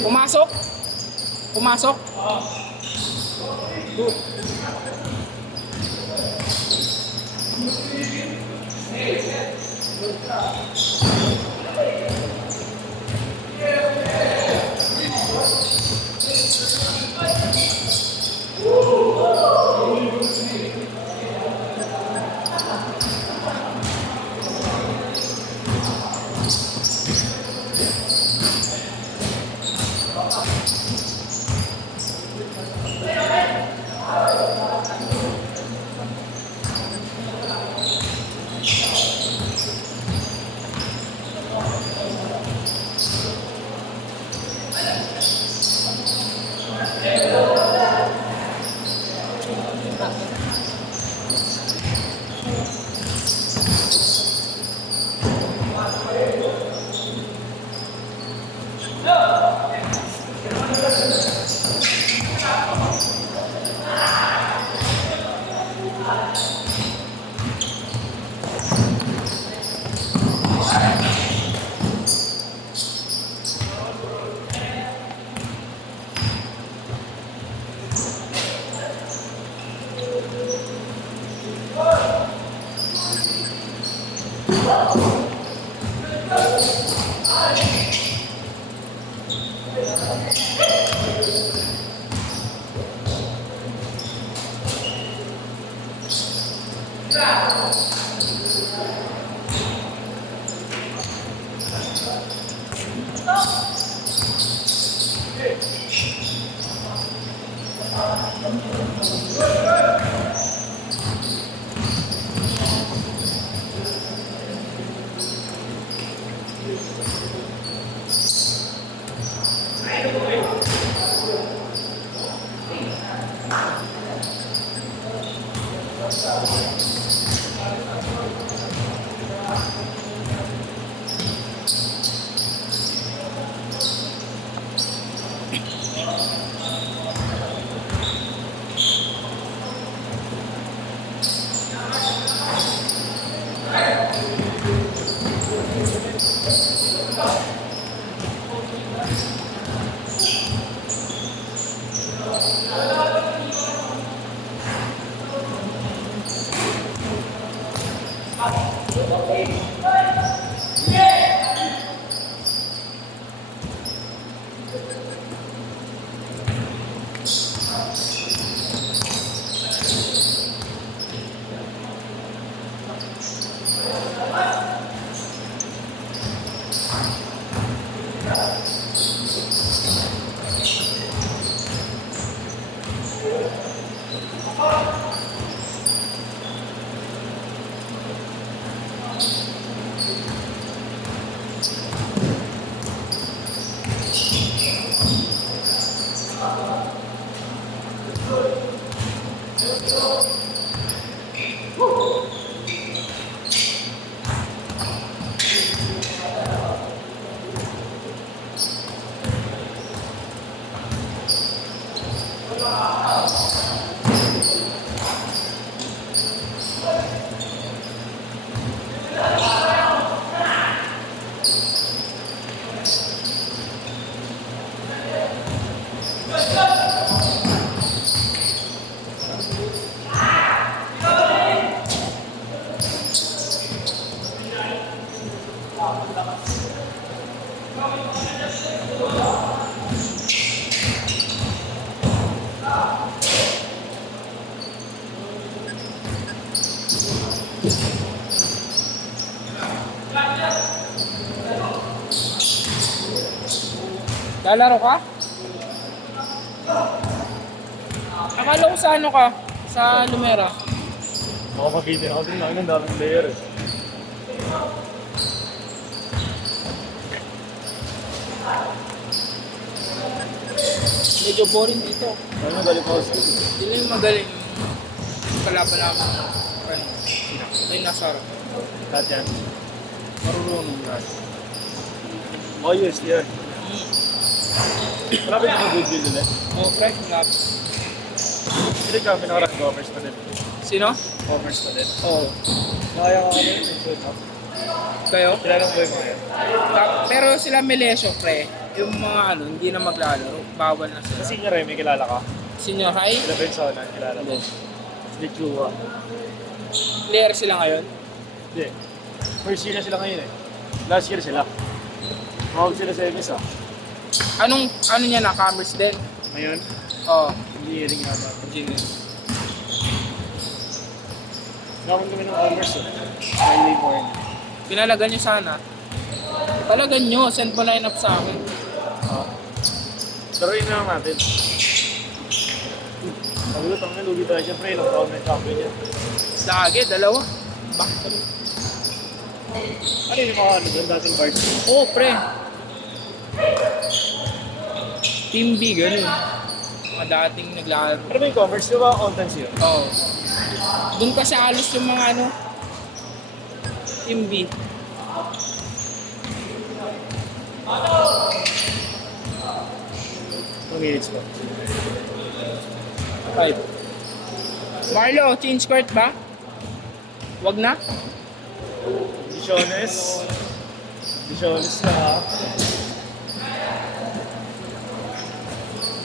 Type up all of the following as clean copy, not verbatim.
Pumasok. Pumasok. Good. Lalaro ka? Akala ko sa ano ka? Sa Lumera. Makapagitin ako din ng daming player eh. Medyo boring dito. Ano magaling ako sa Hindi yung magaling kalaban namin. Ay, nasa harap. lahat yan. Marunong lahat. Oh yes, yeah. Marami yung good deal ulit. Okay, malapit. Actually kami nakarang commerce na din. Sino? Commerce na din. Oo. Kaya ko kami yung food up. Kayo? Kilala mo ba yung mga yan? Pero sila Melesio, pre. Yung mga ano, hindi na maglalaro. Bawal na sila. Kasi nga rin, may kilala ka. Senior high? Sila Bensona, kilala mo. Hindi. Sila Chua. Player sila ngayon? Hindi. First year na sila ngayon eh. Last year sila. Mawag sila sa MS ah. Ano niya na? Commerce din? Ngayon, Oo. engineering yata. Engineering. Gawin kami ng commerce eh. Friday morning. Pinalagan niyo sana. Palagan niyo. Send mo line up sa akin. Ah. Laruin na lang natin. Nagulat ang nalugi tayo. Siyempre, ilang taon na yung champion niya. Lagi, dalawa. Bakit? Ano yung mga ano doon, dating cards? Oo, pre. Team B, ganun. Mga dating naglaro. Pero may commerce, di ba? On-time yun. Oo. Doon kasi halos yung mga ano, Team B. Ang minutes ba? 5. Marlo, change court ba? Wag na? Dishones. Dishones na ha.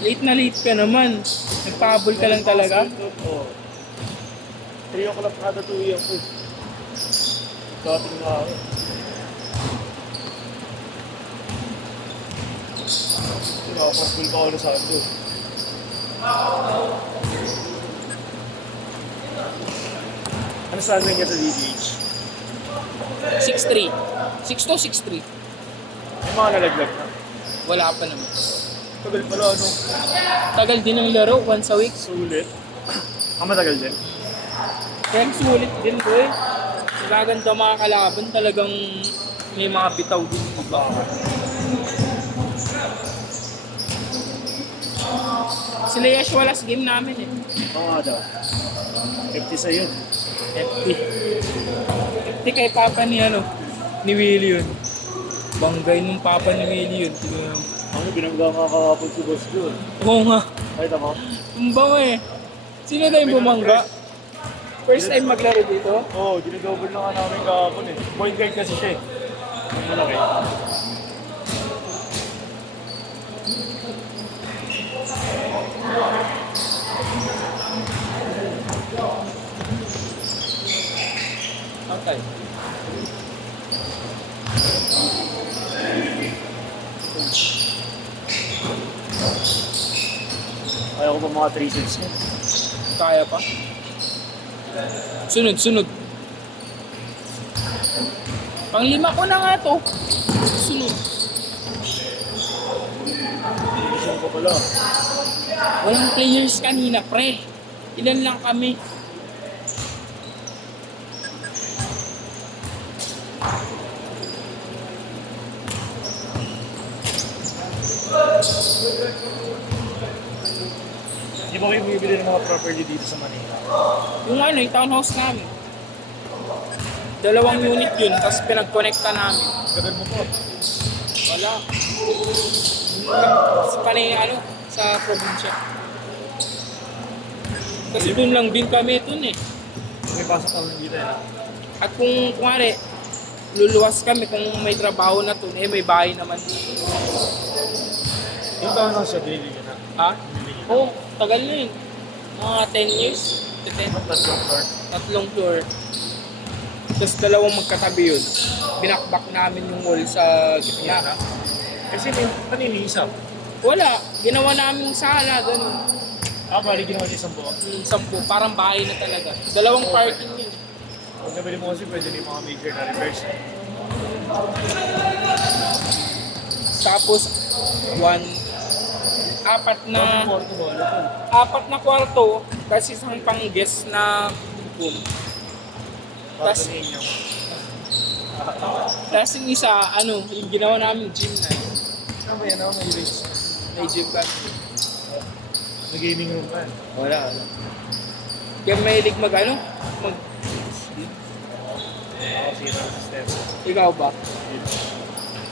Late na late ka naman. Nagpahabol ka lang talaga. Oo. 3 o'clock kada 2 ako. Dating na ako. Nakapasbol pa ako na Sando. Ano saan niya sa DDH? 6-3. 6-2, 6-3. May mga nalaglag na. Wala pa naman. Tagal pala ano. Tagal din ang laro, once a week. Sulit. Matagal din. Kaya sulit din ko eh. Magaganda mga kalaban, talagang may mga bitaw din iba. Sila Yash Wallace game namin eh. Oo nga daw. 50 sa'yo. FT. FT kay papa ni ano, ni Willie yun. Banggay nung papa ni Willie yun. Ano, binangga nga kahapon si Boss Joe. Oo nga. Ay, tama. Ang bango eh. Sino na yung bumangga? First time maglaro dito? Oo, dinadouble na nga namin kahapon eh. Point guard kasi siya eh. Ang malaki. Okay. Ayaw ko pa mga 3 sets niya. Kaya pa? Sunod, sunod. Pang-5 ko na nga to. Sunod. Gusto ko pala. Walang players kanina, pre. Ilan lang kami. Hindi ba kayo bumibili ng mga property dito sa Manila? Yung ano, yung townhouse namin. 2 unit yun, tapos pinag-connecta namin. Ganun mo po. Wala. Sa panay, ano, sa probinsya. Kasi doon lang din kami dun eh. May pasok kami dito eh. At kung kumari, luluwas kami kung may trabaho na to, eh may bahay naman. Yung taon lang siya, binili niya na. Ha? Oo, tagal na yun. Mga 10 years. 10. Tatlong floor. 3 floor. Tapos 2 magkatabi yun. Binakbak namin yung wall sa gitna. Kasi may paninisap. Wala. Ginawa namin sala, ganun. Bali ginawa niya isang buwan. 10, parang bahay na talaga. 2 parking yun. Pag nabili mo kasi pwede na yung mga major na reverse. Tapos, 4 na... Porto ba? Ano to? 4 na kwarto, kasi isang pang guest na room. Tas- Tatanihin niya. Tapos yung isa, ano, yung ginawa namin gym na yun. Ano ba yan ako? May race. May gym ka. May gaming room ka. Wala. Kaya mahilig mag ano? Mag... Ako siya ng system. Ikaw ba?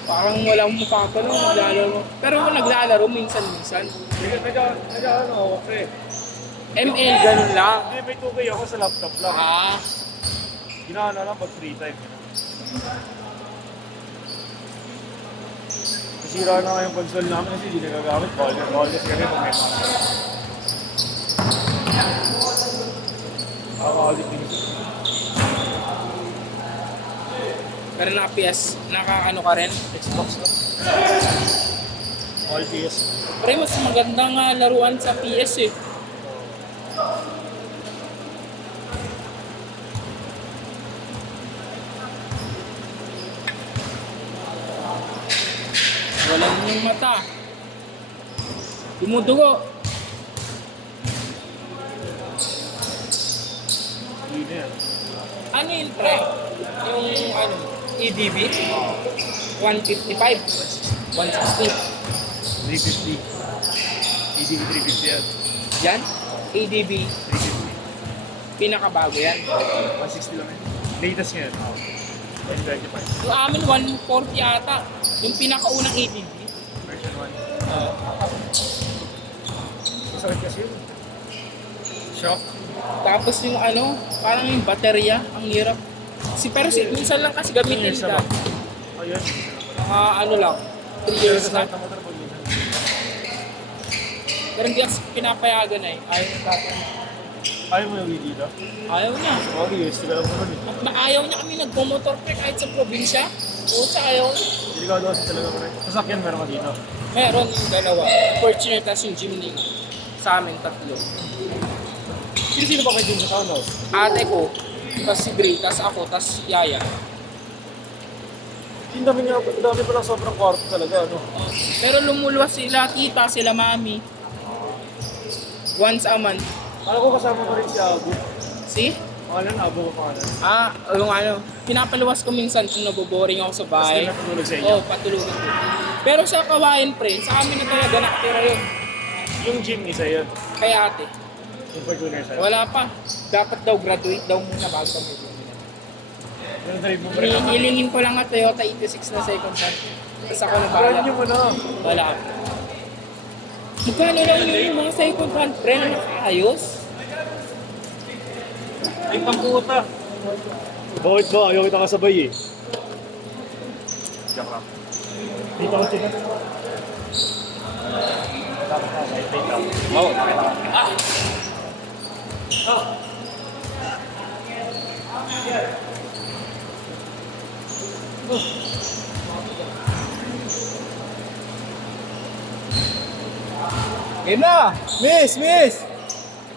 Parang walang mukha pa nung naglalaro. Pero naglalaro minsan-minsan. Nag-ano ako pre. ML, ganun lang. Hindi, may 2K ako sa laptop lang. Ah, Ginawa na lang pag free time. Nasira na nga yung console namin kasi hindi nagagamit. Bawal kasi kami pag may mga. Nakakaalit din ito. pero naka-PS, naka-ano ka rin? Xbox na. All PS. Pero mas magandang laruan sa PS eh. Walang yung mata. Dumudugo. Hindi na yan. Ano yun, pre? Yung ano, EDB? 155? 160? 350. EDB 350 yan. Yan? ADB, 350. pinakabago yan. 160 lang yan. Latest nga yan. 125. Yung amin, 140 ata. Yung pinakaunang ADB. Version 1. Masakit kasi yun. Shock. Tapos yung ano, parang yung baterya, ang hirap. Pero minsan lang kasi gamitin Isa ka. lang. Ayun. Mga ano lang, 3 years Sa na. ng motor pag minsan. Pero hindi kasi pinapayagan eh. Ayaw niya tatay. Ayaw mo yung Wii dito? Ayaw niya. Okay, guys. Tiga lang naman eh. Ayaw niya kami nagmumotor pre kahit sa probinsya. Oo, sa ayaw niya. Delikado kasi talaga mo rin. Sasakyan meron ka dito. Meron yung dalawa. Fortunate tas yung Jimny. Sa amin, tatlo. Sino ba kayo din sa townhouse? Ate ko, tas si Bri, tas ako, tas si Yaya. Ang dami palang sobrang kwarto talaga, ano? Pero lumuluwas sila, tita, sila mami. Once a month. Alam ko kasama ko rin si Abu. See? Pangalan, Abu ko pangalan. Yung ano, pinapaluwas ko minsan kung naboboring ako sa Tapos bahay. din natutulog sa inyo. Oo, patulogin ko. Pero sa Kawayan, pre, sa amin na talaga nakatira yun. Yung gym isa yun. Kaya ate, Yung Fortuner sa'yo. wala pa. Dapat daw graduate daw muna bago kami. Yung drive mo rin. Hilingin ko lang nga Toyota 86 na second hand. Tapos ako na Brand bahala. new mo na. Wala. Magkano lang yun yung mga second hand, pre, na nakaayos? Ay, pangkuta. Bakit ba? Ayaw kita kasabay eh. Diyan ka. Dito ako sila. Tapos na, side plate lang. Oo, nakita. Game na! Miss! Miss!